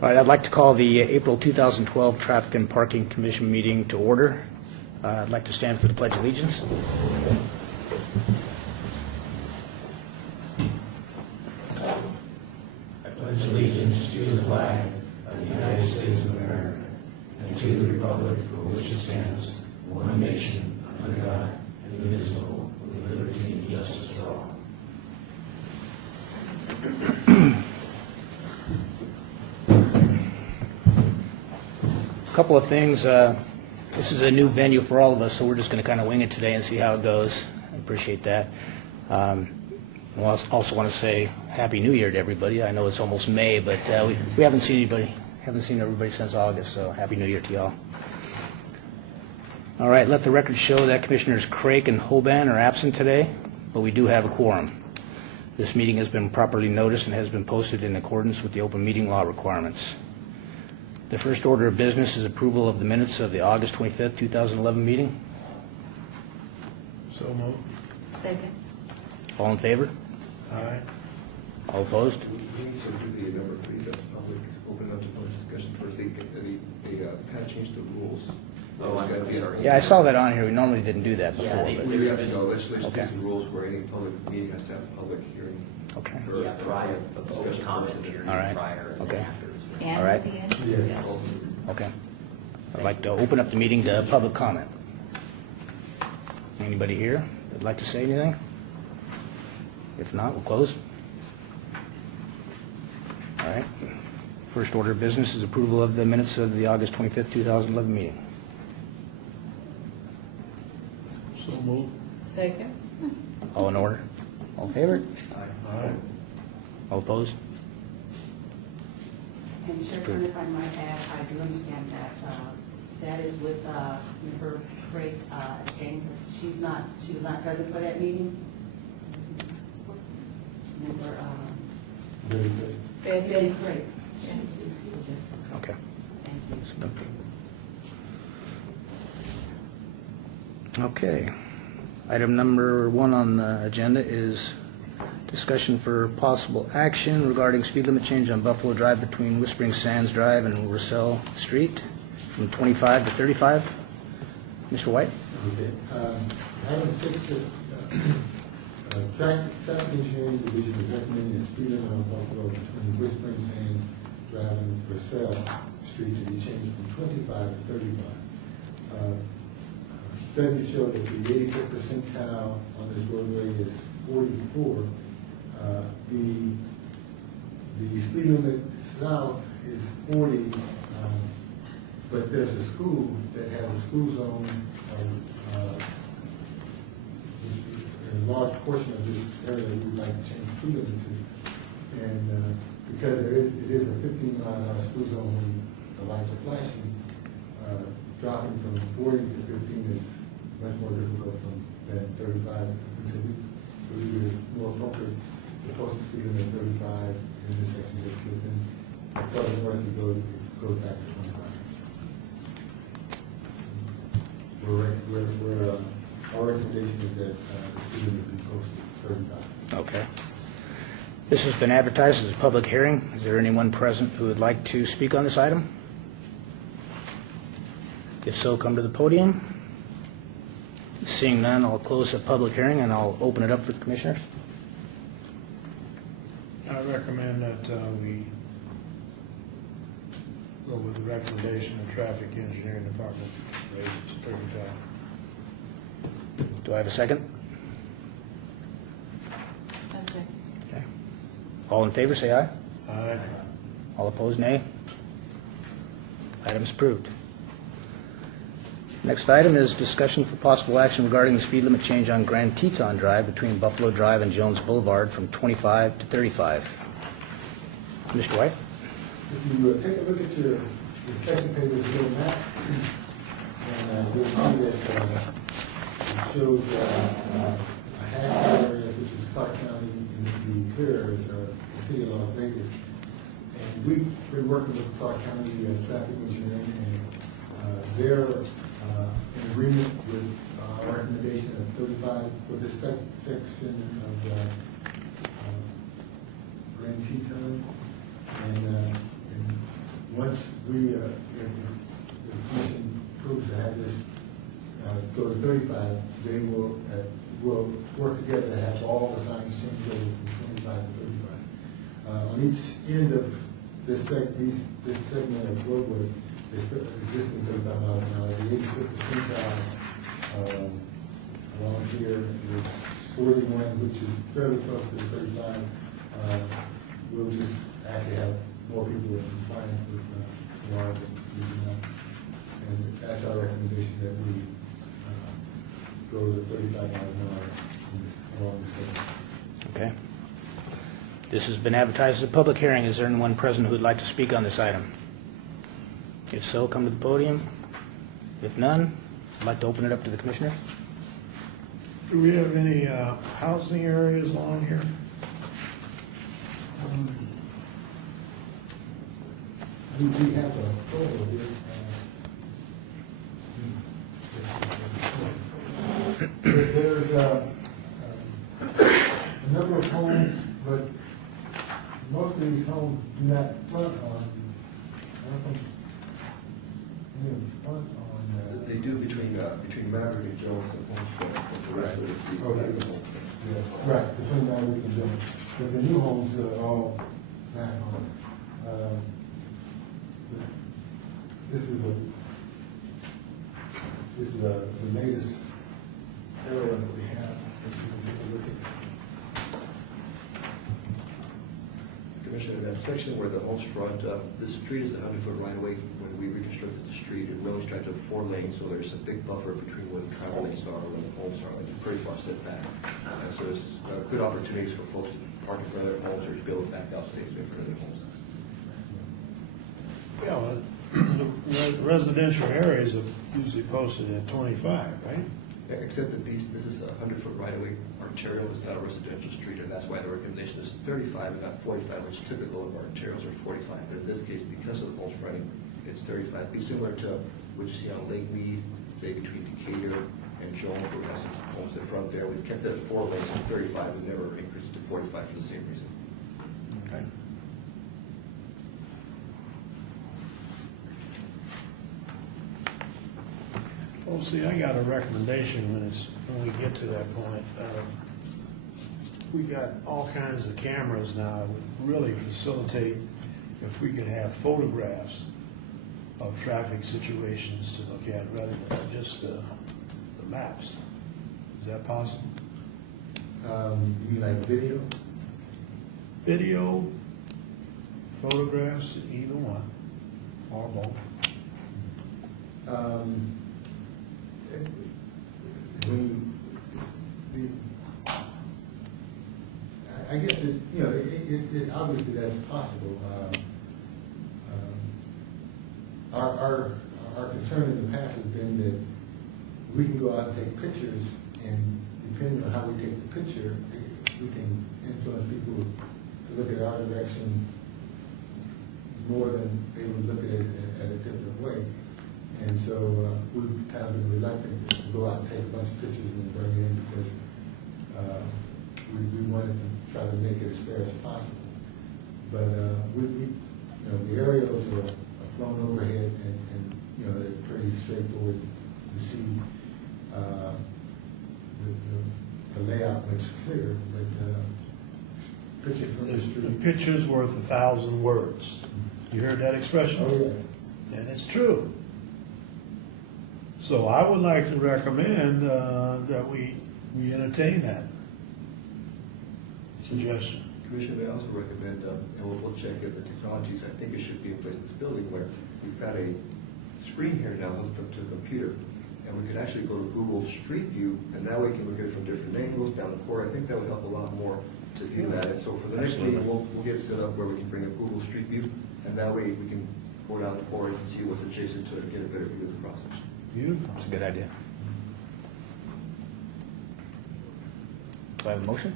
All right, I'd like to call the April 2012 Traffic and Parking Commission meeting to order. I'd like to stand for the Pledge of Allegiance. I pledge allegiance to the flag of the United States of America and to the republic for which it stands, one nation, under God, indivisible, with liberty and justice for all. Couple of things. This is a new venue for all of us, so we're just going to kind of wing it today and see how it goes. I appreciate that. I also want to say Happy New Year to everybody. I know it's almost May, but we haven't seen everybody since August, so Happy New Year to y'all. All right, let the record show that Commissioners Craik and Hoban are absent today, but we do have a quorum. This meeting has been properly noticed and has been posted in accordance with the open meeting law requirements. The first order of business is approval of the minutes of the August 25th, 2011 meeting. So moved. Second. All in favor? Aye. All opposed? We need to do the number 3, the public, open up to public discussion first. They kind of changed the rules. Oh, I'm sorry. Yeah, I saw that on here. We normally didn't do that Yeah, before. they- but- We have to know legislation Okay. gives the rules where any public meeting has to have a public hearing. Okay. for- Yeah, prior, the public discussion comment first. period All right. prior and Okay. then after. And All right. at the end? Yes. Okay. I'd like to open up the meeting to public comment. Anybody here that'd like to say anything? If not, we'll close. All right. First order of business is approval of the minutes of the August 25th, 2011 meeting. So moved. Second. All in order? All in favor? Aye. All opposed? And Chairman, if I might add, I do understand that that is with her Craik abstaining, because she was not present for that meeting. Member Betty Craik. Okay. Thank you. Okay. Item number 1 on the agenda is discussion for possible action regarding speed limit change on Buffalo Drive between Whispering Sands Drive and Russell Street from 25 to 35. Mr. White? Okay. Item 6, Traffic Engineering Division is recommending a speed limit on Buffalo between Whispering Sands Drive and Russell Street to be changed from 25 to 35. Studies show that the 85th percentile on this roadway is 44. The speed limit south is 40, but there's a school that has a school zone, a large portion of this area we'd like to change the speed limit to. And because it is a 15-mile-an-hour school zone when the lights are flashing, dropping from 40 to 15 is much more difficult than 35. So we believe it is more appropriate to post the speed limit at 35 in this section, because then further north it goes back to 25. Our recommendation is that the speed limit be posted 35. Okay. This has been advertised as a public hearing. Is there anyone present who would like to speak on this item? If so, come to the podium. Seeing none, I'll close the public hearing and I'll open it up for the commissioners. I recommend that we go with the recommendation of Traffic Engineering Department, raise it to 35. Do I have a second? A second. Okay. All in favor, say aye. Aye. All opposed, nay. Item's approved. Next item is discussion for possible action regarding the speed limit change on Grand Teton Drive between Buffalo Drive and Jones Boulevard from 25 to 35. Mr. White? If you take a look at the second page of the little map, and you'll see that it shows a half area, which is Clark County, and the clear area is the city of Las Vegas. And we've been working with Clark County Traffic Engineering, and they're in agreement with our recommendation of 35 for this section of Grand Teton. And once we, if the commission proves to have this go to 35, they will work together to have all the signs changed over from 25 to 35. On each end of this segment of roadway is existing 35 miles an hour. The 80-foot percentile along here is 41, which is fairly close to the 35. We'll just actually have more people in compliance with laws that we do not. And that's our recommendation, that we go to 35 miles an hour along the segment. Okay. This has been advertised as a public hearing. Is there anyone present who would like to speak on this item? If so, come to the podium. If none, I'd like to open it up to the commissioners. Do we have any housing areas along here? We have a photo here. There's a number of homes, but most of these homes do not front on, I don't think, any of them front on. They do between Maverick and Jones and Homestead, but the rest of it is the Okay. Homestead. Yeah, right, between Maverick and Jones. But the new homes are all back on. This is the latest area that we have. If you can take a look at. Commissioner, that section where the homes front, the street is the 100-foot right-of-way. When we reconstructed the street, it really tried to have 4 lanes, so there's a big buffer between where the travel lanes are and where the homes are, like pretty far set back. And so there's good opportunities for folks to park in front of their homes or to be able to back out safely in front of their homes. Yeah, well, the residential areas are usually posted at 25, right? Yeah, except that this is a 100-foot right-of-way arterial, it's not a residential street, and that's why the recommendation is 35 and not 45, which typical of arterials are 45. But in this case, because of the homes fronting, it's 35. Be similar to what you see on Lake Mead, say between Decatur and Jones, where we have some homes in front there. We've kept it at 4 lanes and 35, and never increased it to 45 for the same reason. Okay. Well, see, I got a recommendation when we get to that point. We got all kinds of cameras now that would really facilitate if we could have photographs of traffic situations to look at rather than just the maps. Is that possible? You mean like video? Video, photographs, either one, or both. I guess it obviously that's possible. Our concern in the past has been that we can go out and take pictures, and depending on how we take the picture, we can influence people to look at our direction more than they would look at it at a different way. And so we've kind of been reluctant to go out and take a bunch of pictures and bring it in because we wanted to try to make it as fair as possible. But the aerials are flown overhead, and they're pretty straightforward to see. The layout looks clear, but picture from the street. The picture's worth 1,000 words. You heard that expression? Oh, yes. And it's true. So I would like to recommend that we entertain that suggestion. Commissioner, I also recommend, and we'll check if the technologies, I think it should be in place in this building where we've got a screen here now hooked up to the computer, and we could actually go to Google Street View, and that way we can look at it from different angles down the floor. I think that would help a lot more to view that. And so for the next meeting, we'll get it set up where we can bring up Google Street View, and that way we can go down the floor and see what's adjacent to it and get a better view of the cross section. Beautiful. That's a good idea. Do I have a motion?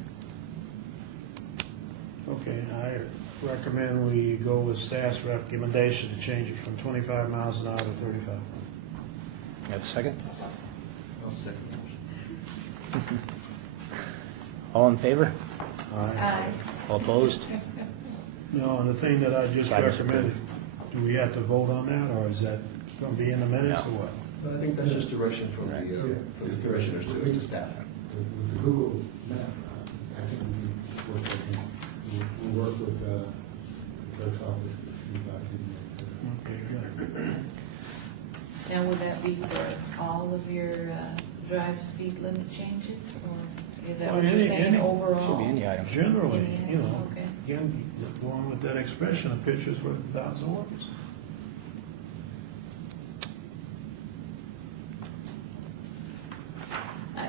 Okay, I recommend we go with staff's recommendation to change it from 25 miles an hour to 35. You have a second? I'll second the motion. All in favor? All right. Aye. All opposed? No, and the thing that I just Silence. recommended, Do we have to vote on that, or is that going to be in the minutes, or No. what? But I think that's just direction from Right. from the commissioners to staff. With the Google map, I think we can work with him. We'll work with the clerk's office to see about getting that. Okay, good. Now, would that be for all of your drive speed limit changes, or is that what Well, you're any- saying any- overall? Should be any item. Generally, you know, Okay. again, going with that expression, a picture's worth 1,000 words.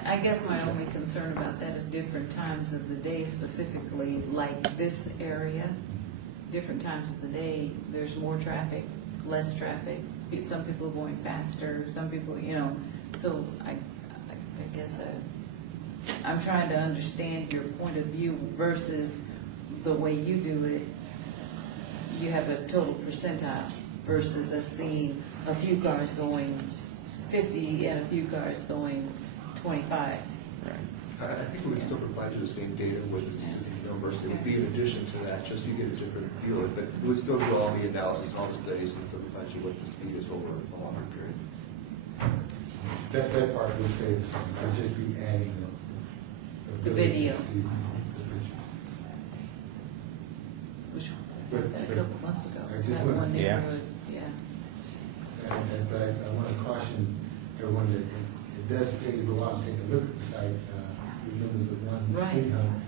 I guess my only concern about that is different times of the day, specifically like this area. Different times of the day, there's more traffic, less traffic. Some people are going faster, some people, you know, so I guess I'm trying to understand your point of view versus the way you do it. You have a total percentile versus us seeing a few cars going 50 and a few cars going 25. I think we would still provide you the same data with the existing numbers. It would be in addition to that, just so you get a different view of it. But we would still do all the analysis, all the studies, and still provide you what the speed is over a longer period. That part will stay the same. I'll just be adding The ability to video. see the pictures. Which But- a couple months ago, I is just that want- one Yeah. neighborhood? Yeah. But I want to caution everyone that it does pay to go out and take a look at the site. Remember the one Right. speed hump.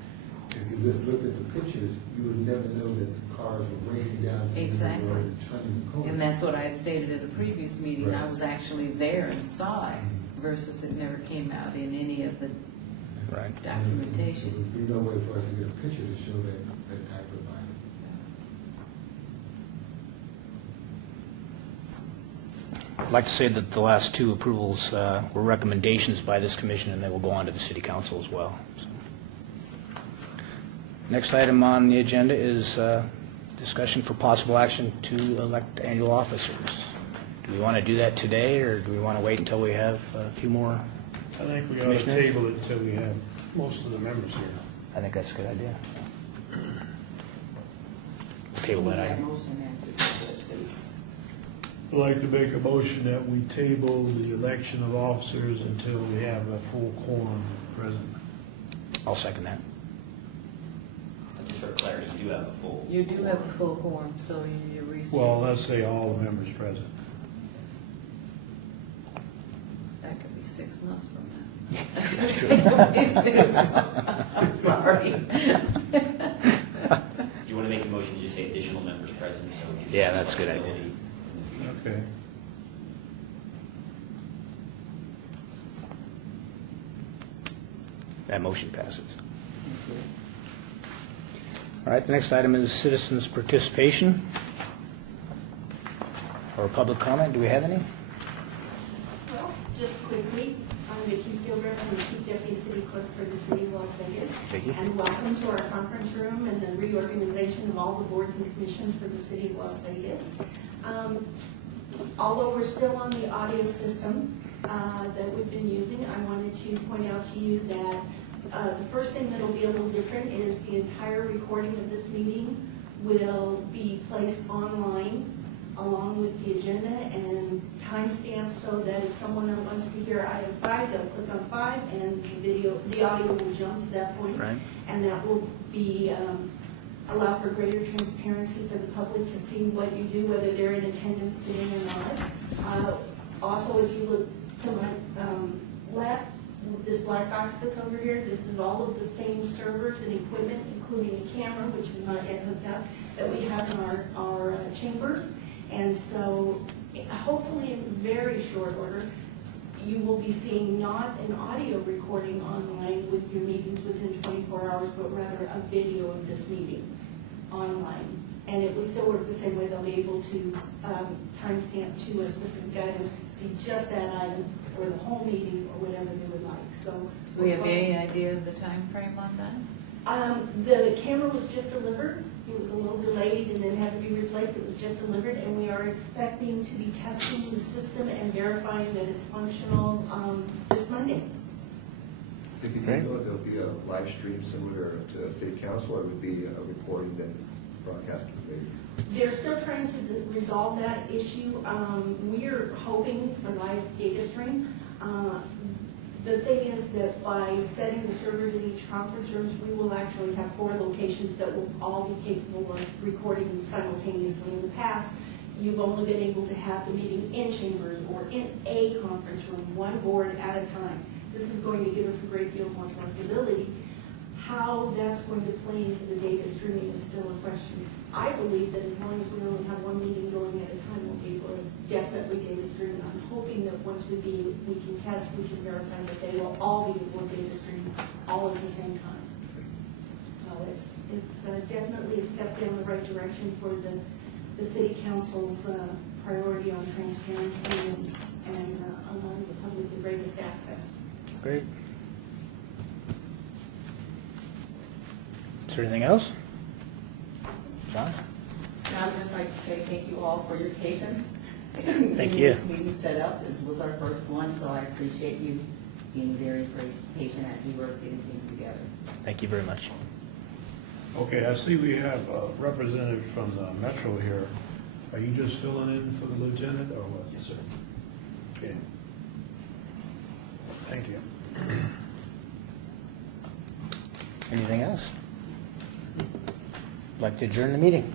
If you just looked at the pictures, you would never know that the cars were racing down to the Exactly. road and turning the corner. And that's what I had stated at a previous meeting. I Right. was actually there and saw it versus it never came out in any of the Right. documentation. There would be no way for us to get a picture to show that type of item. I'd like to say that the last two approvals were recommendations by this commission, and they will go on to the city council as well. So. Next item on the agenda is discussion for possible action to elect annual officers. Do we want to do that today, or do we want to wait until we have a few more? I think we ought to Commissioners? table it until we have most of the members here. I think that's a good idea. Table that That item. motion answers, please. I'd like to make a motion that we table the election of officers until we have a full quorum present. I'll second that. And just for clarity, you do have a full. You do have a full quorum, so you need to restate. Well, let's say all the members present. That could be 6 months from now. Sorry. Do you want to make the motion to just say additional members present? So it gives you Yeah, some that's a good idea. flexibility in the future? Okay. That motion passes. All right, the next item is citizens' participation or public comment. Do we have any? Well, just quickly, I'm Vicki Spielberg, I'm the Chief Deputy City Clerk for the City of Las Vegas. Vicki. And welcome to our conference room and the reorganization of all the boards and commissions for the City of Las Vegas. Although we're still on the audio system that we've been using, I wanted to point out to you that the first thing that'll be a little different is the entire recording of this meeting will be placed online along with the agenda and timestamped so that if someone wants to hear item 5, they'll click on 5 and the audio will jump to that point. Right. And that will be, allow for greater transparency for the public to see what you do, whether they're in attendance today or not. Also, if you look to my left, this black box that's over here, this is all of the same servers and equipment, including the camera, which is not yet hooked up, that we have in our chambers. And so hopefully in very short order, you will be seeing not an audio recording online with your meetings within 24 hours, but rather a video of this meeting online. And it will still work the same way. They'll be able to timestamp to a specific item, see just that item, or the whole meeting, or whatever they would like. So Do we have any idea of the time frame on that? the camera was just delivered. It was a little delayed and then had to be replaced. It was just delivered, and we are expecting to be testing the system and verifying that it's functional this Monday. If you Great. think there'll be a live stream similar to city council, or it would be a recording then broadcast maybe? They're still trying to resolve that issue. We're hoping for live data stream. The thing is that by setting the servers in each conference rooms, we will actually have 4 locations that will all be capable of recording simultaneously. In the past, you've only been able to have the meeting in chambers or in a conference room, one board at a time. This is going to give us a great deal more flexibility. How that's going to play into the data streaming is still a question. I believe that as long as we only have one meeting going at a time, we'll be able to definitely data stream. I'm hoping that once we can test, we can verify that they will all be able to data stream all at the same time. So it's definitely a step down the right direction for the city council's priority on transparency and allowing the public the greatest access. Great. Is there anything else? John? I'd just like to say thank you all for your patience. Thank you. This meeting set up, this was our first one, so I appreciate you being very patient as we work getting things together. Thank you very much. Okay, I see we have a representative from the Metro here. Are you just filling in for the lieutenant or what? Yes, sir. Okay. Thank you. Anything else? Like to adjourn the meeting?